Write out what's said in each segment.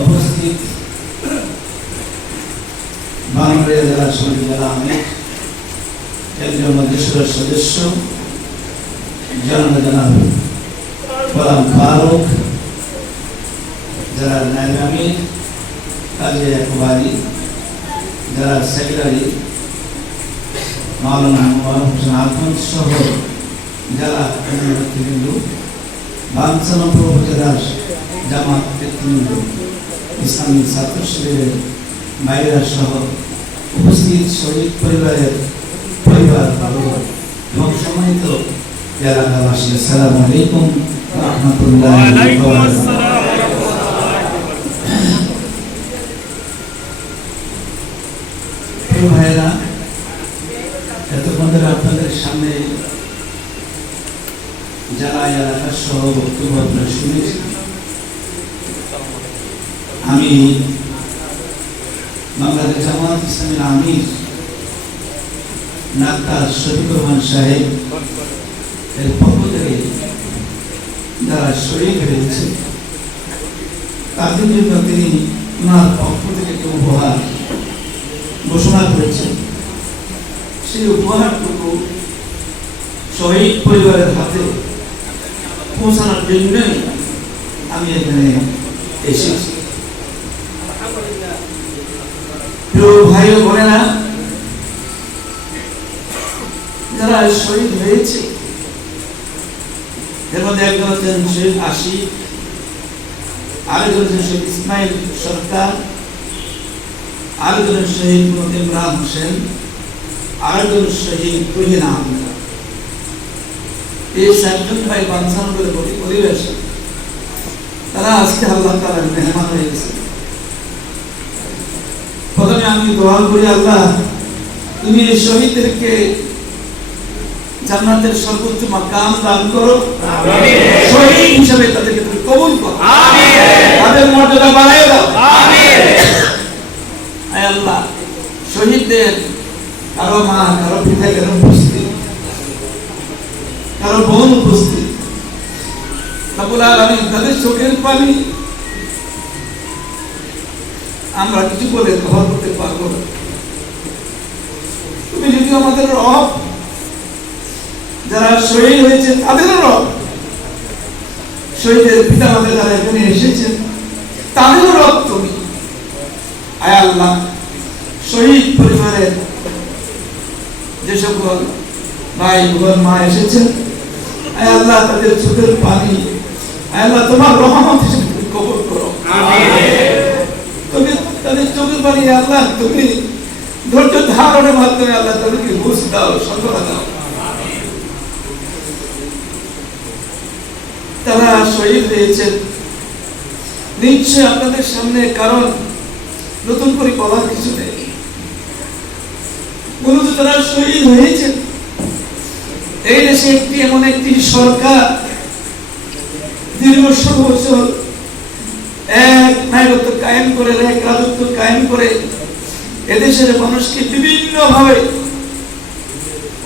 উপস্থিত বাংলাদেশ জেলা সমিতি জেলা আমির, কেন্দ্রীয় মন্ত্রিসভার সদস্য জনতা জনাব গোলাম ফারুক জেলার নায়ব আমির, কাজী একবারি, জেলার সেক্রেটারি, মাওলানা মোহাম্মদ হোসেন আলমদ সহ জেলা নেতৃবৃন্দ বাঞ্ছানপুর উপজেলার জামাত নেতৃবৃন্দ ইসলামী ছাত্র শিবিরের বাইরা সহ উপস্থিত শহীদ পরিবারের পরিবার বাবু এবং সম্মানিত এলাকাবাসী, আসসালামু আলাইকুম রহমতুল্লাহ ভাইয়েরা, এতক্ষণ ধরে আপনাদের সামনে যারা এলাকার সহ বক্তব্য আপনারা শুনেছি আমি বাংলাদেশ জামাত ইসলামের আমির ডাক্তার শফিকুর রহমান সাহেব এর পক্ষ থেকে যারা শরীর হয়েছে তাদের জন্য তিনি ওনার পক্ষ থেকে একটি উপহার ঘোষণা করেছেন। সেই উপহারটুকু শহীদ পরিবারের হাতে পৌঁছানোর জন্যই আমি এখানে এসেছি। প্রিয় ভাই ও বোনেরা যারা শহীদ হয়েছে, এর মধ্যে একজন হচ্ছেন শেখ আশিক, আরেকজন হচ্ছেন শেখ ইসমাইল সরকার, আরেকজন শহীদ ইমরান হোসেন, আরেকজন শহীদ তুহিন আহমেদ। এই চারজন ভাই বাঞ্ছানগরের প্রতি পরিবেশ তারা আজকে আল্লাহ তালার মেহমান হয়ে গেছে। প্রথমে আমি দোয়া করি আল্লাহ তুমি এই শহীদদেরকে জান্নাতের সর্বোচ্চ মাকাম দান করো। শহীদ হিসাবে তাদেরকে তুমি কবুল করো। তাদের মর্যাদা বাড়াই দাও। আয় আল্লাহ শহীদদের কারও মা কারও পিতা কারও উপস্থিত কারও বোন উপস্থিত। রাবুল আলামিন তাদের চোখের পানি আমরা কিছু বলে কভার করতে পারব না। তুমি যদি আমাদের রব, যারা শহীদ হয়েছে তাদেরও রব, শহীদের পিতা মাতা যারা এখানে এসেছেন তাদেরও রব তুমি। আয় আল্লাহ, শহীদ পরিবারের যে সকল ভাই বোন, মা এসেছেন, আয় আল্লাহ তাদের চোখের পানি, আয় আল্লাহ তোমার রহমত হিসেবে কবর করো। তুমি তাদের চোখের পানি আল্লাহ তুমি ধৈর্য ধারণের মাধ্যমে আল্লাহ তাদেরকে বুঝ দাও সন্ধ্যা দাও। তারা শহীদ হয়েছেন। নিশ্চয় আপনাদের সামনে কারণ নতুন করে বলার কিছু নেই। মূলত তারা শহীদ হয়েছেন। এই দেশে একটি এমন একটি সরকার, দীর্ঘ বছর এক কায়েম করে এক রাজত্ব কায়েম করে এদেশের মানুষকে বিভিন্ন ভাবে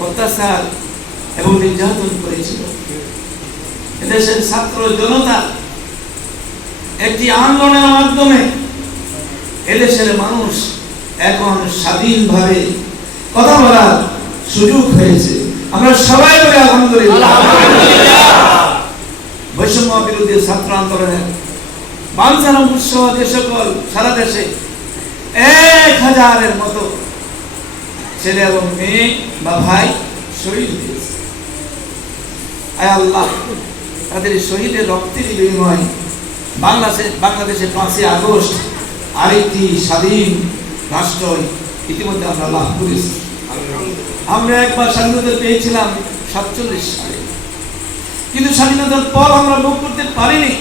অত্যাচার এবং নির্যাতন করেছিল। এদেশের ছাত্র জনতা একটি আন্দোলনের মাধ্যমে এদেশের মানুষ এখন স্বাধীনভাবে কথা বলার সুযোগ হয়েছে আমরা সবাই আলহামদুলিল্লাহ। বৈষম্য বিরোধী ছাত্র আন্দোলনের বাঞ্ছানা উৎসব যে সকল সারা দেশে এক হাজারের মতো ছেলে এবং মেয়ে বা ভাই শহীদ হয়েছে। আয় আল্লাহ, তাদের শহীদের রক্তের বিনিময় বাংলাদেশে বাংলাদেশের পাঁচই আগস্ট আরেকটি স্বাধীন রাষ্ট্র ইতিমধ্যে আমরা লাভ করেছি। আমরা একবার স্বাধীনতা পেয়েছিলাম সাতচল্লিশ সালে। কিন্তু স্বাধীনতার পর আমরা ভোগ করতে পারিনি।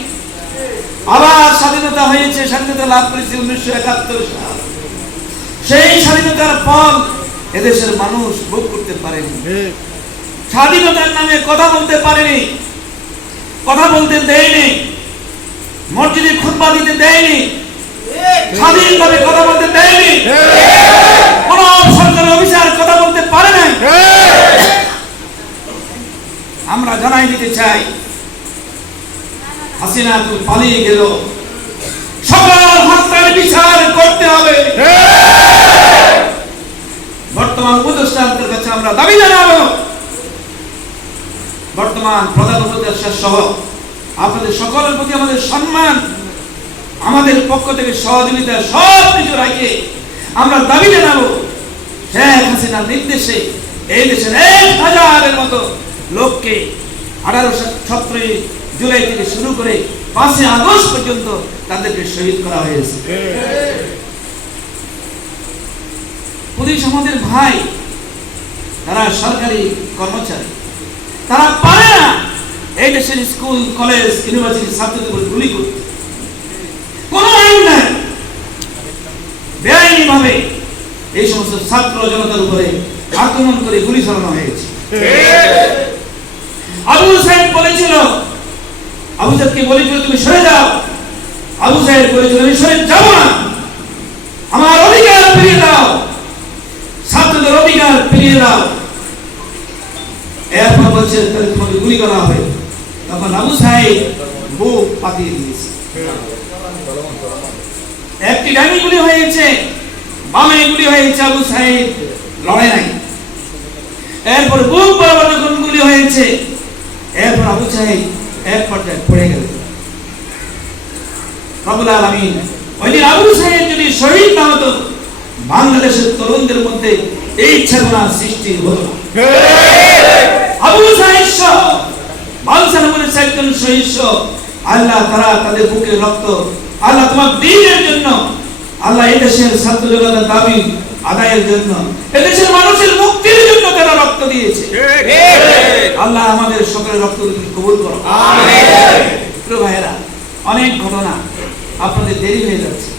আবার স্বাধীনতা হয়েছে, স্বাধীনতা লাভ করেছে উনিশশো একাত্তর সাল। সেই স্বাধীনতার পর এদেশের মানুষ ভোগ করতে পারেনি। স্বাধীনতার নামে কথা বলতে পারেনি, কথা বলতে দেয়নি, মসজিদে খুতবা দিতে দেয়নি, স্বাধীনভাবে কথা বলতে দেয়নি, কোন সরকারি অফিসার কথা বলতে পারে না আমরা জানাই দিতে চাই হাসিনা তো পালিয়ে গেল। সকল বর্তমান উপদেষ্টাদের কাছে আমরা দাবি জানাব। বর্তমান প্রধান উপদেষ্টা সহ আপনাদের সকলের প্রতি আমাদের সম্মান, আমাদের পক্ষ থেকে সহযোগিতা সব কিছু রাখে আমরা দাবি জানাব। শেখ হাসিনার নির্দেশে এই দেশের এক হাজারের মতো লোককে আঠারোশো সতেরোই জুলাই থেকে শুরু করে পাঁচই আগস্ট পর্যন্ত তাদেরকে শহীদ করা হয়েছে। পুলিশ আমাদের ভাই, তারা সরকারি কর্মচারী। তারা পারে না এই দেশের স্কুল, কলেজ, ইউনিভার্সিটি ছাত্রদের উপর গুলি করতে। কোনো আইন নাই। বেআইনি ভাবে এই সমস্ত ছাত্র জনতার উপরে আক্রমণ করে গুলি চালানো হয়েছে। আবু সাহেব বলেছিল সাহেবকে বলেছিল তুমি সরে যাও। আবু সাহেব বলেছিল আমি সরে যাব না। আমার অধিকার ফিরিয়ে দাও। ছাত্রদের অধিকার ফিরিয়ে দাও। এরপর বলছে তাহলে তোমাকে গুলি করা হবে। তখন আবু সাহেব বুক পাতিয়ে দিয়েছে। একটি ডানি গুলি হয়েছে, বামে গুলি হয়েছে, আবু সাহেব লড়াই নাই। এরপর বুক বরাবর যখন গুলি হয়েছে। এরপর আবু সাহেব এক পর্যায়ে পড়ে গেল। ওই সাহেব যদি শহীদ না হতো, বাংলাদেশের তরুণদের মধ্যে এই চেতনা সৃষ্টি হতো সাহেব সহ একজন শহীদ সহ আল্লাহ তারা তাদের বুকে রক্ত, আল্লাহ তোমার দিনের জন্য, আল্লাহ এই দেশের ছাত্র দাবি আদায়ের জন্য, এদেশের মানুষের মুক্তির তারা রক্ত দিয়েছে। আল্লাহ আমাদের সকলের রক্ত কবুল করো। ভাইয়েরা অনেক ঘটনা আপনাদের দেরি হয়ে যাচ্ছে।